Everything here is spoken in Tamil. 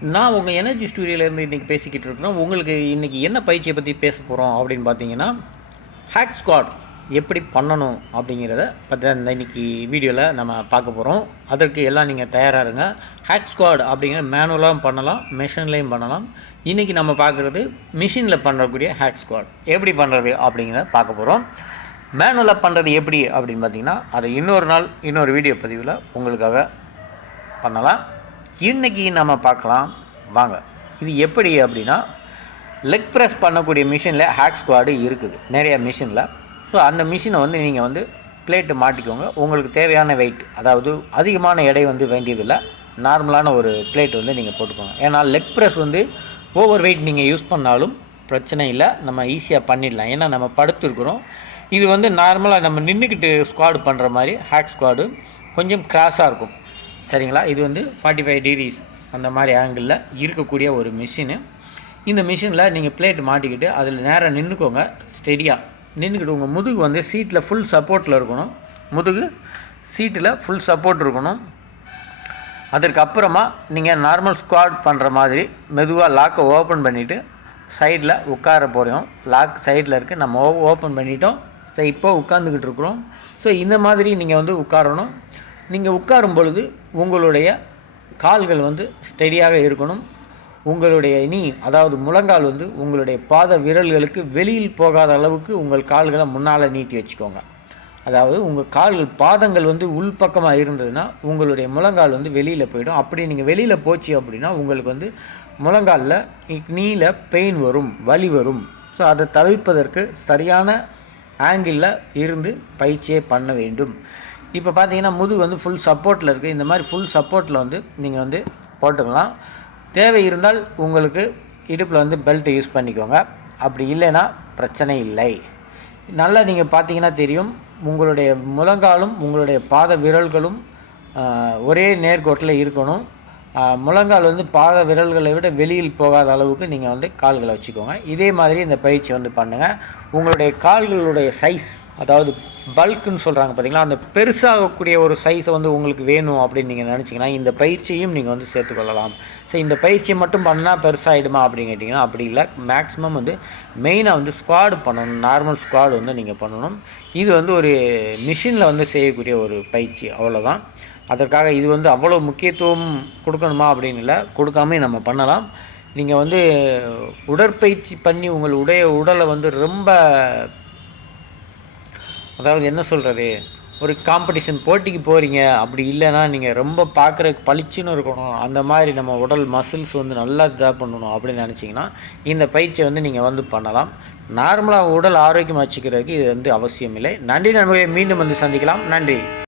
நான் உங்கள் எனர்ஜி ஸ்டூடியோலேருந்து இன்றைக்கி பேசிக்கிட்டு இருக்கிறோம் உங்களுக்கு இன்றைக்கி என்ன பயிற்சியை பற்றி பேச போகிறோம் அப்படின்னு பார்த்தீங்கன்னா ஹேக் ஸ்குவாட் எப்படி பண்ணணும் அப்படிங்கிறத பற்றி அந்த இன்னைக்கு வீடியோவில் நம்ம பார்க்க போகிறோம் அதற்கு எல்லாம் நீங்கள் தயாராக இருங்க. ஹேக் ஸ்குவாட் அப்படிங்கிற மேனுவலாகவும் பண்ணலாம் மிஷின்லேயும் பண்ணலாம். இன்றைக்கி நம்ம பார்க்குறது மிஷினில் பண்ணக்கூடிய ஹேக் ஸ்குவாட் எப்படி பண்ணுறது அப்படிங்கிறத பார்க்க போகிறோம் மேனுவலாக பண்ணுறது எப்படி அப்படின்னு பார்த்தீங்கன்னா அதை இன்னொரு நாள் இன்னொரு வீடியோ பதிவில் உங்களுக்காக பண்ணலாம். இன்றைக்கி நம்ம பார்க்கலாம். வாங்க. இது எப்படி அப்படின்னா லெக் ப்ரெஸ் பண்ணக்கூடிய மிஷினில் ஹேக் ஸ்குவாடு இருக்குது. நிறைய மிஷினில் ஸோ அந்த மிஷினை வந்து நீங்கள் வந்து பிளேட்டு மாட்டிக்கோங்க. உங்களுக்கு தேவையான வெயிட் அதாவது அதிகமான எடை வந்து வேண்டியதில்லை. நார்மலான ஒரு பிளேட் வந்து நீங்கள் போட்டுக்கோங்க. ஏன்னா லெக் ப்ரெஸ் வந்து ஓவர் வெயிட் நீங்கள் யூஸ் பண்ணாலும் பிரச்சனை இல்லை. நம்ம ஈஸியாக பண்ணிடலாம். ஏன்னா நம்ம படுத்துருக்குறோம். இது வந்து நார்மலாக நம்ம நின்றுக்கிட்டு ஸ்குவாடு பண்ணுற மாதிரி ஹேக் ஸ்குவாடு கொஞ்சம் கிராஸாக இருக்கும். சரிங்களா? இது வந்து ஃபார்ட்டி ஃபைவ் டிகிரிஸ் அந்த மாதிரி ஆங்கிளில் இருக்கக்கூடிய ஒரு மிஷினு இந்த மிஷினில் நீங்கள் பிளேட் மாட்டிக்கிட்டு அதில் நேராக நின்றுக்கோங்க ஸ்டெடியாக நின்றுக்கிட்டு உங்கள் முதுகு வந்து சீட்டில் ஃபுல் சப்போர்ட்டில் இருக்கணும். முதுகு சீட்டில் ஃபுல் சப்போர்ட் இருக்கணும். அதற்கப்புறமா நீங்கள் நார்மல் ஸ்குவாட் பண்ணுற மாதிரி மெதுவாக லாக்கை ஓப்பன் பண்ணிவிட்டு சைடில் உட்கார போகிறோம் லாக் சைடில் இருக்குது நம்ம ஓ ஓப்பன் பண்ணிட்டோம். ஸோ இப்போ உட்காந்துக்கிட்டு இருக்கிறோம். ஸோ இந்த மாதிரி நீங்கள் வந்து உட்காரணும். நீங்கள் உட்காரும் பொழுது உங்களுடைய கால்கள் வந்து ஸ்டெடியாக இருக்கணும். உங்களுடைய நீ அதாவது முழங்கால் வந்து உங்களுடைய பாத விரல்களுக்கு வெளியில் போகாத அளவுக்கு உங்கள் கால்களை முன்னால் நீட்டி வச்சுக்கோங்க. அதாவது உங்கள் கால்கள் பாதங்கள் வந்து உள்பக்கமாக இருந்ததுன்னா உங்களுடைய முழங்கால் வந்து வெளியில் போயிடும். அப்படி நீங்கள் வெளியில் போச்சு அப்படின்னா உங்களுக்கு வந்து முழங்காலில் நீல பெயின் வரும் வலி வரும். ஸோ அதை தவிர்ப்பதற்கு சரியான ஆங்கிளில் இருந்து பயிற்சியை பண்ண வேண்டும். இப்போ பார்த்தீங்கன்னா முதுகு வந்து ஃபுல் சப்போர்ட்டில் இருக்குது இந்த மாதிரி ஃபுல் சப்போர்ட்டில் வந்து நீங்கள் வந்து போட்டுக்கலாம். தேவை இருந்தால் உங்களுக்கு இடுப்பில் வந்து பெல்ட் யூஸ் பண்ணிக்கோங்க. அப்படி இல்லைன்னா பிரச்சனை இல்லை. நல்லா நீங்கள் பார்த்தீங்கன்னா தெரியும் உங்களுடைய முழங்காலும் உங்களுடைய பாத விரல்களும் ஒரே நேர்கோட்டில் இருக்கணும். முழங்கால் வந்து பாத விரல்களை விட வெளியில் போகாத அளவுக்கு நீங்கள் வந்து கால்களை வச்சுக்கோங்க. இதே மாதிரி இந்த பயிற்சி வந்து பண்ணுங்கள் உங்களுடைய கால்களுடைய சைஸ் அதாவது பல்க்குன்னு சொல்கிறாங்க பார்த்தீங்களா அந்த பெருசாகக்கூடிய ஒரு சைஸை வந்து உங்களுக்கு வேணும் அப்படின்னு நீங்கள் நினச்சிங்கன்னா இந்த பயிற்சியும் நீங்கள் வந்து சேர்த்துக்கொள்ளலாம் ஸோ இந்த பயிற்சியை மட்டும் பண்ணால் பெருசாகிடுமா அப்படின்னு கேட்டிங்கன்னா அப்படி இல்லை. மேக்ஸிமம் வந்து மெயினாக வந்து ஸ்குவாடு பண்ணணும். நார்மல் ஸ்குவாடு வந்து நீங்கள் பண்ணணும். இது வந்து ஒரு மிஷினில் வந்து செய்யக்கூடிய ஒரு பயிற்சி. அவ்வளோதான் அதற்காக இது வந்து அவ்வளோ முக்கியத்துவம் கொடுக்கணுமா அப்படின்னு இல்லை. கொடுக்காமே நம்ம பண்ணலாம். நீங்கள் வந்து உடற்பயிற்சி பண்ணி உங்கள் உடைய உடலை வந்து ரொம்ப அதாவது என்ன சொல்கிறது ஒரு காம்படிஷன் போட்டிக்கு போகிறீங்க அப்படி இல்லைன்னா நீங்கள் ரொம்ப பார்க்குற பளிச்சுன்னு இருக்கணும். அந்த மாதிரி நம்ம உடல் மசில்ஸ் வந்து நல்லா இதாக பண்ணணும் அப்படின்னு நினச்சிங்கன்னா இந்த பயிற்சியை வந்து நீங்கள் வந்து பண்ணலாம். நார்மலாக உடல் ஆரோக்கியம் வச்சுக்கிறதுக்கு இது வந்து அவசியம் இல்லை நன்றி நண்பர்களை. மீண்டும் வந்து சந்திக்கலாம். நன்றி.